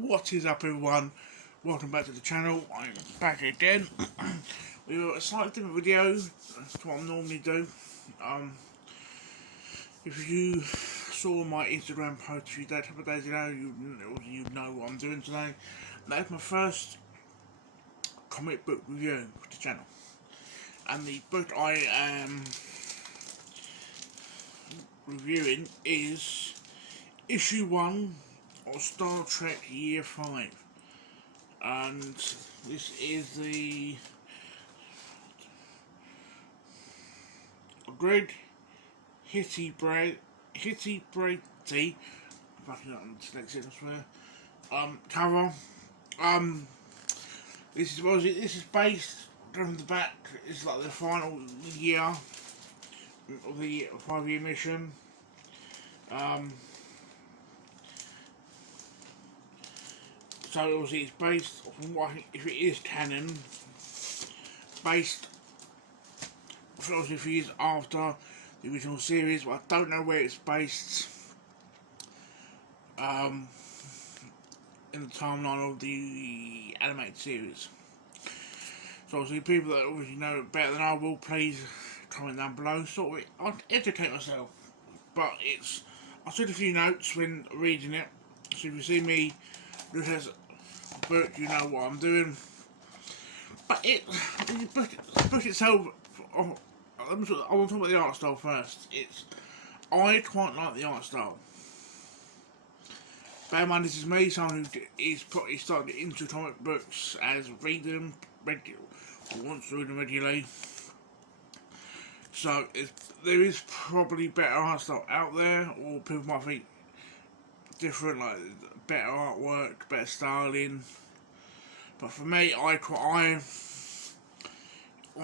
What is up, everyone? Welcome back to the channel. I'm back again with a slightly different video to what I normally do. If you saw my Instagram post a couple of days ago, you know what I'm doing today. That's my first comic book review for the channel, and the book I am reviewing is issue 1 of Star Trek Year 5, and this is the Greg Hitty-Brady, fucking dyslexic, I swear, cover. This is based from the back. It's like the final year of the 5-year mission. So obviously it's based on what, if it is canon, based obviously a few years after the original series, but I don't know where it's based in the timeline of the animated series. So obviously people that obviously know it better than I will, please comment down below. Sort of, I'll educate myself, but I took a few notes when reading it, so if you see me look at a book, you know what I'm doing. But the book itself, I want to talk about the art style first. I quite like the art style. Bear in mind, this is me, someone who is probably started into comic books as read them regularly, or wants to read them regularly. So there is probably better art style out there, or people might think different, like better artwork, better styling. But for me, I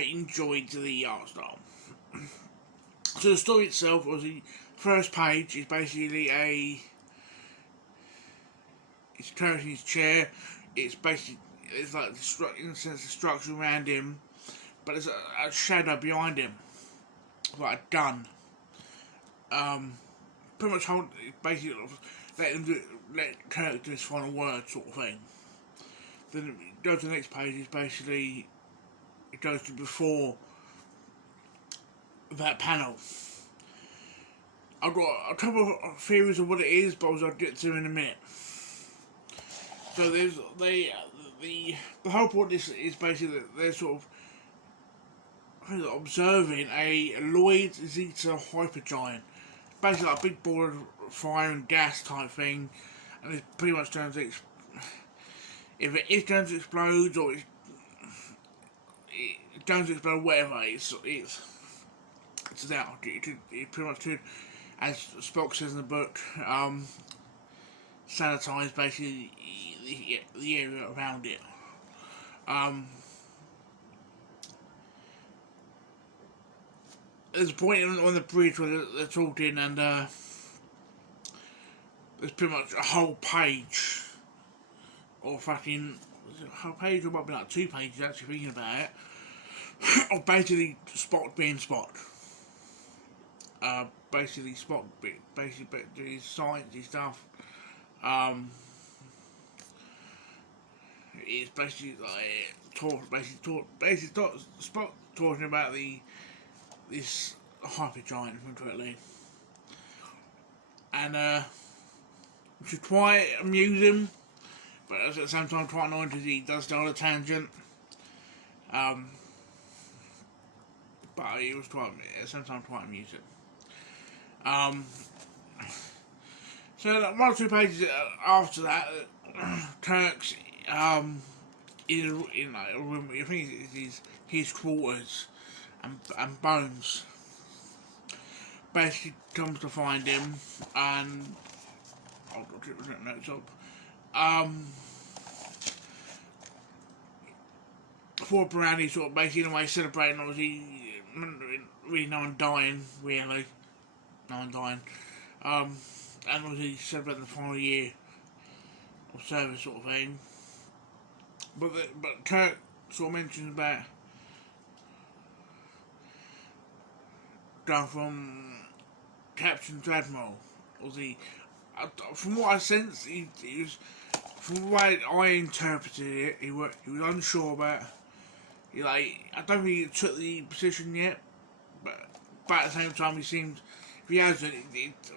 enjoyed the art style. So the story itself was the first page is basically it's Kirk in his chair. It's like in a sense the structure around him, but there's a shadow behind him, like a gun. Pretty much basically let Kirk do his final word sort of thing. Then it goes to the next page. Is basically it goes to before that panel. I've got a couple of theories of what it is, but I'll get to in a minute. So there's the whole point of this is basically that they're sort of observing a Lloyd Zeta hypergiant, basically like a big ball of fire and gas type thing, and it's pretty much going to if it is going to explode or it's going to explode, whatever, it's out. It pretty much could, as Spock says in the book, sanitize basically the area around it. There's a point on the bridge where they're talking, and there's pretty much a whole page, or fucking a whole page, or might be like 2 pages actually thinking about it, of basically Spock being Spock. Basically Spock basically doing his sciencey stuff. It's basically like Spock talking about this hypergiant correctly, and which is quite amusing, but at the same time quite annoying because he does go on a tangent. But it was quite at the same time quite amusing. So 1 or 2 pages after that, Kirk's in a room. I think it's his quarters, and Bones basically comes to find him, and I've got to put notes up. For Brownie sort of basically in a way celebrating, obviously really no one dying, really. No one dying. And obviously celebrating the final year of service sort of thing. But Kirk sort of mentions about going from Captain to Admiral. From what I sense, he was from the way I interpreted it, he was unsure about. Like, I don't think he took the position yet, but at the same time, he seems, if he hasn't,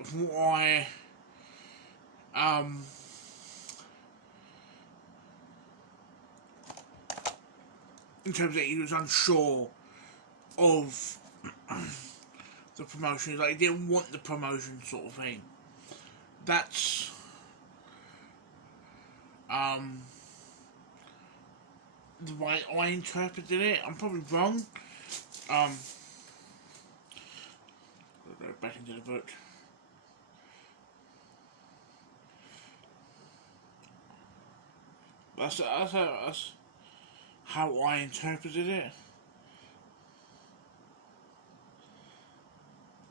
from what I in terms of he was unsure of the promotion. Like, he didn't want the promotion, sort of thing. That's the way I interpreted it. I'm probably wrong. I'll go back into the book. That's how I interpreted it.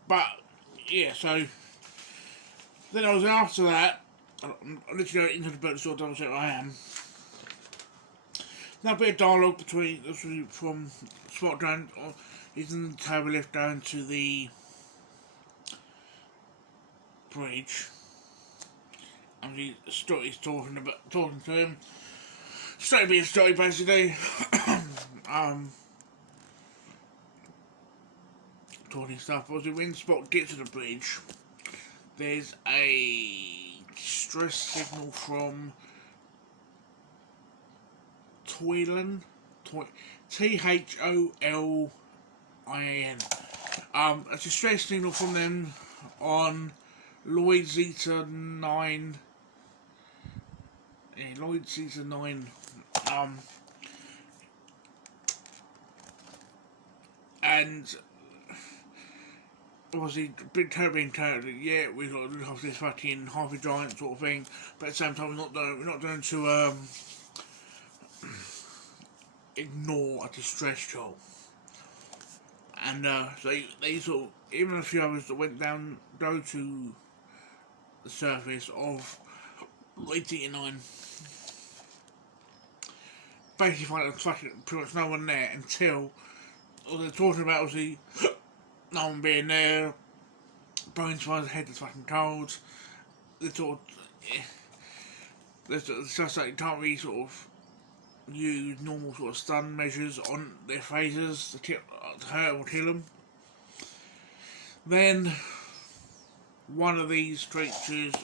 But yeah, so then I was after that. I literally go into the book to sort of double check where I am. Now a bit of dialogue between from SmackDown. He's in the turbo lift down to the bridge, and he's talking to him. Straight being straight, basically. Talking stuff. Obviously, when Spock gets to the bridge, there's a distress signal from Thoulin. Thoulin. A distress signal from them on Lloyd Zeta 9. Yeah, Lloyd Zeta 9. And obviously, big turbo character. Yeah, we've got to look after this fucking half a giant sort of thing, but at the same time, we're not going to ignore a distress job. And so they sort of, even a few others that went go to the surface of Lloyd Zeta 9. Basically find there's fucking pretty much no one there until they're talking about obviously no one being there. Bones finds head is fucking cold. They sort of, it's just like you can't really sort of use normal sort of stun measures on their phasers to hurt or kill them. Then one of these creatures,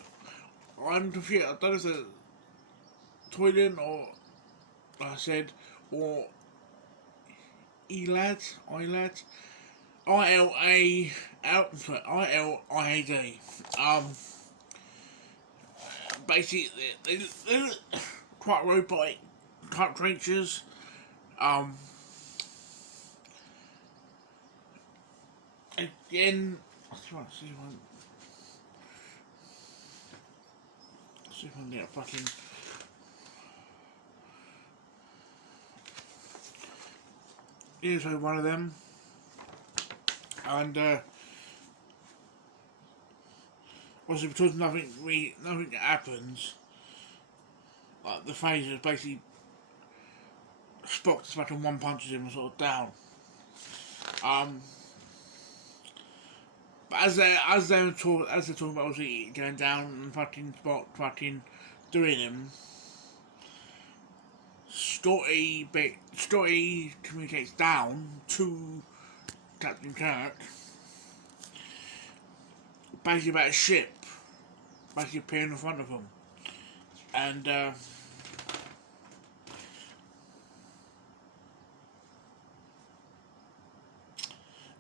I'm confused. I don't know if it's Thoulin or, like I said, or ILAD, ILAD. Basically, they're quite robotic type creatures. Again, let's see if I can get a fucking. Here's one of them, and obviously because nothing happens, like the phaser is basically Spock just fucking one punches him and sort of down. But as they're talking about obviously going down and fucking Spock fucking doing him, Scotty communicates down to Captain Kirk, basically about a ship, basically appearing in front of them, and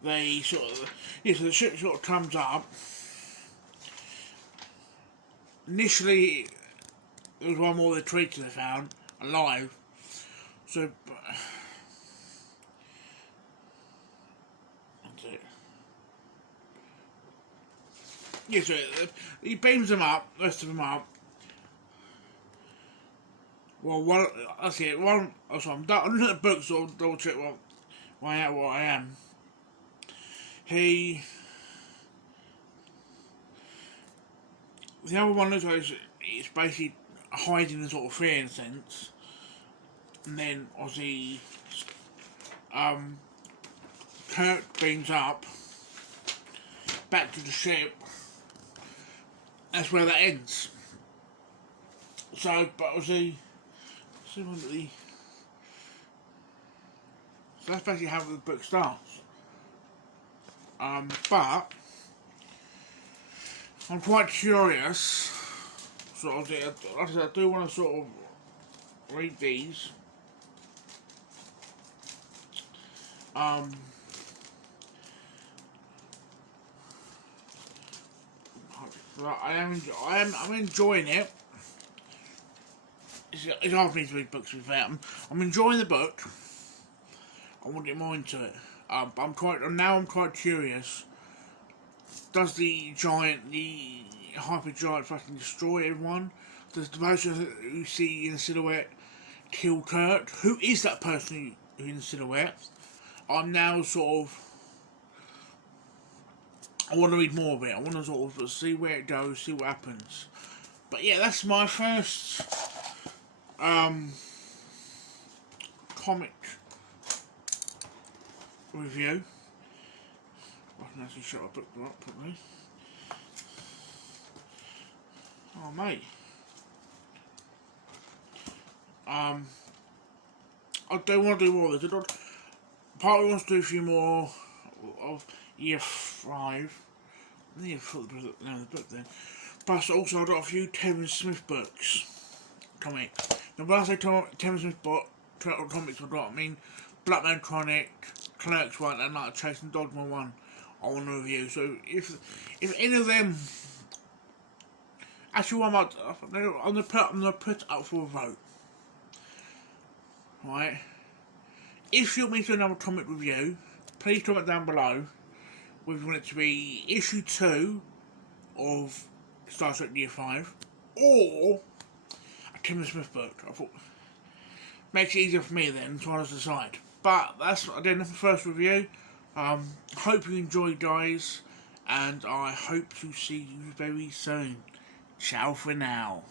they so the ship sort of comes up. Initially, there was one more of the creatures they found alive. So that's it. Yeah, so he beams them up, the rest of them up. Well, one, that's it. One, oh, sorry, I'm looking at the book, so I'll double check what I am. The other one looks like it's basically hiding the sort of fear in a sense. And then obviously Kirk beams up back to the ship. That's where that ends. So, but obviously, see what the. So that's basically how the book starts. But I'm quite curious. Sort of, like I said, I do want to sort of read these. I'm enjoying it. It's hard for me to read books without them. I'm enjoying the book. I want to get more into it. But I'm quite curious. Does the hyper giant fucking destroy everyone? Does the person who you see in the silhouette kill Kurt? Who is that person who in the silhouette? I'm now sort of. I want to read more of it. I want to sort of see where it goes, see what happens. But yeah, that's my first comic review. I can actually shut my book up properly. Oh mate. I don't want to do more of this. Partly wants to do a few more of year 5. I need to put the name of the book then. Plus also I've got a few Kevin Smith books. Comic. Now when I say Kevin Smith comics I've got, I mean Blackman Chronic, Clerks 1 and like Chasing Dogma 1 I want to review. So if any of them actually I'm gonna put up for a vote. Right. If you want me to do another comic review, please comment down below whether you want it to be issue 2 of Star Trek Year 5 or a Kevin Smith book. I thought makes it easier for me then to decide. But that's again the first review. Hope you enjoyed, guys, and I hope to see you very soon. Ciao for now.